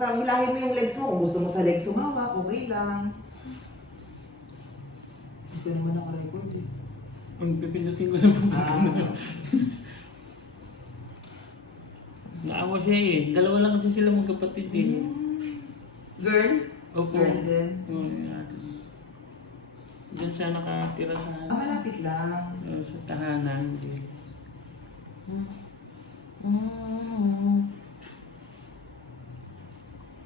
patang, hilahin mo yung legs mo. Kung gusto mo sa legs sumawak, okay lang. Ito naman naka-record eh. Ang pipindutin ko na po. Naawa siya eh. Dalawa lang kasi sila magkapatid eh. Girl? Opo. Girl din? Diyan siya nakatira sa, Malapit lang. sa tahanan.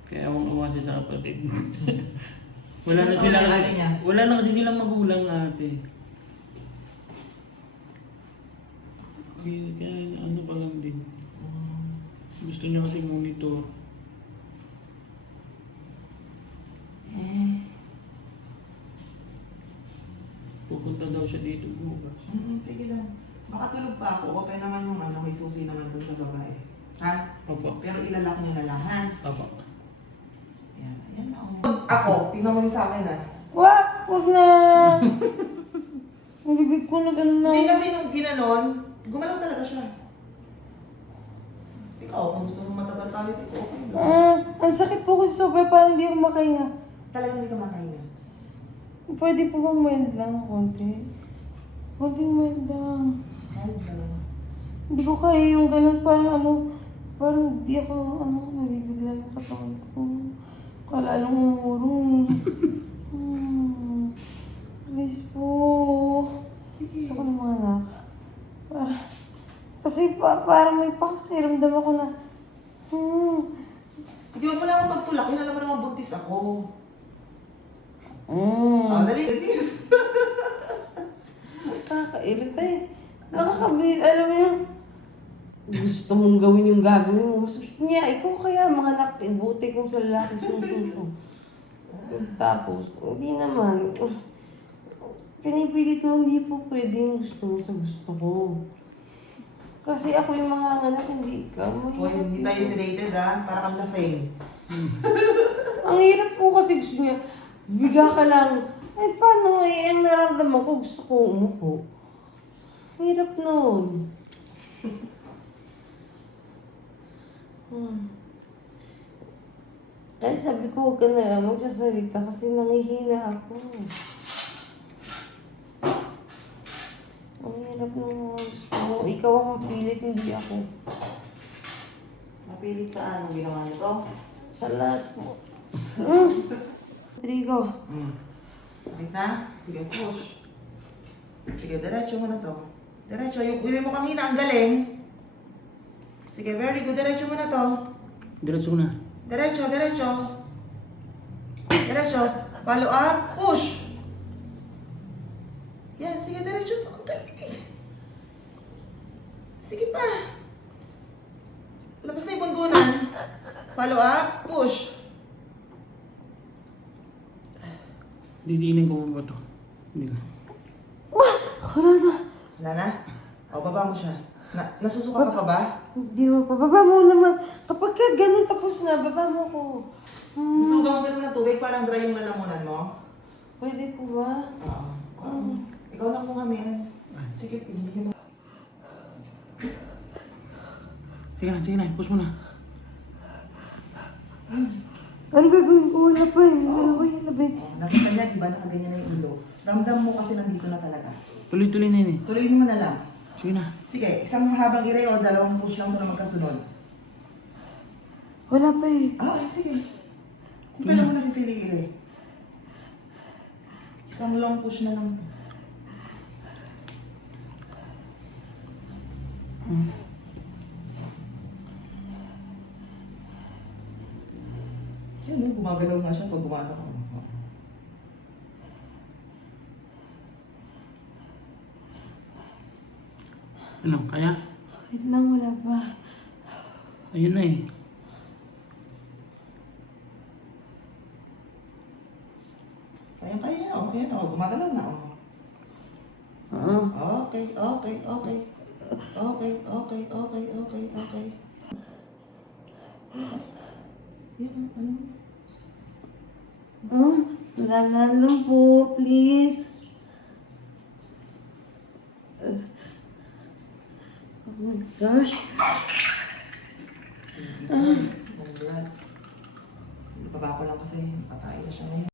Kaya awa siya sa kapatid. Wala na sila ate niya? wala na kasi silang magulang ate. Kaya ano pa lang din. Gusto niya kasi monitor. Pupunta daw siya dito bukas. Sige lang. Makatulog pa ako. Okay naman yung ano, may susi naman dun sa babae. Ha? Opo. Pero ilalak nyo na lang, ha? Opo. Yan, ayan na. Ako, tingnan mo yung sa akin, ha? Wag na! Ang bibig ko na gano'n na. Hindi kasi nung ginanon, gumalaw talaga siya. Ikaw, kung gusto mo matagal tayo dito, okay lang. Ang sakit po kasi sobrang parang hindi ako makahinga. Talagang hindi ka makahinga. Pwede po bang mild lang konti? Konting mild lang. Hindi ko kaya yung gano'n parang ano, parang di ako nabibigla yung katawan ko. Kalalong umurong. Please po. Sige. Gusto ko ng mga anak. Kasi parang may pakiramdam ako na, Sige, huwag mo na akong pagtulakin. Alam mo naman buntis ako. Dali. Buntis. Nakakairita eh. Nakakabilis. Alam mo yung gusto mong gawin yung gagawin mo. Mas gusto niya, ikaw kaya mga anak, buti kong sa lalaki sususo. Tapos, hindi naman. Pinipilit mo, hindi po pwede yung gusto mo sa gusto ko. Kasi ako yung mga anak, hindi ka. Hoy, hindi tayo sedated, ha? Para kang lasing. Ang hirap po kasi gusto niya, biga ka lang. Ay, paano eh, ang nararamdaman ko, gusto ko umupo. Hirap nun. Kaya sabi ko, huwag ka na lang magsasalita kasi nangihina ako. Ang hirap nung gusto mo. Ikaw ang mapilit, hindi ako. Mapilit sa anong ginawa niyo to? Sa lahat mo. Trigo. Sakit na? Sige, push. Sige, diretso mo na to. Diretso. Yung uli mo kanina, ang galing. Sige, very good. Diretso mo na to. Diretso na. Diretso, diretso. Diretso. Follow up. Push. Yan, sige, diretso. Ang galing. Sige pa. Labas na yung bunbunan. Follow up. Push. Didiinin ko ba ito? Hindi na. Wala na. Wala na? O, baba mo siya. Nasusuka ka pa ba? Hindi mo pa. Baba mo naman. Kapag ka ganun tapos na, baba mo ko. Gusto mo ba mapinom ng tubig? Parang dry yung lalamunan mo? Pwede po ba? Oo. Ikaw lang po kami. Sige, hindi mo. Sige na. Push mo na. Ano gagawin ko? Wala pa eh. Labay. Nakita niya, di ba, nakaganyan na yung ulo. Ramdam mo kasi nandito na talaga. Tuloy-tuloy na yun eh. Tuloy mo na lang. Sige na. Sige, isang mahabang ire or dalawang push lang ito na magkasunod. Wala pa eh. Sige. Kung kailan mo nakipili ire. Isang long push na lang ito. Yan, gumagalaw nga siya pag gumana ka. Ano? Kaya? Wait lang, wala pa. Ayun na eh. Kaya niya, Ayan o, gumagalaw na Okay. Yan, ano? Wala na lang po, please. Oh my gosh. Congrats. Ibababa ko lang kasi patay na siya ngayon.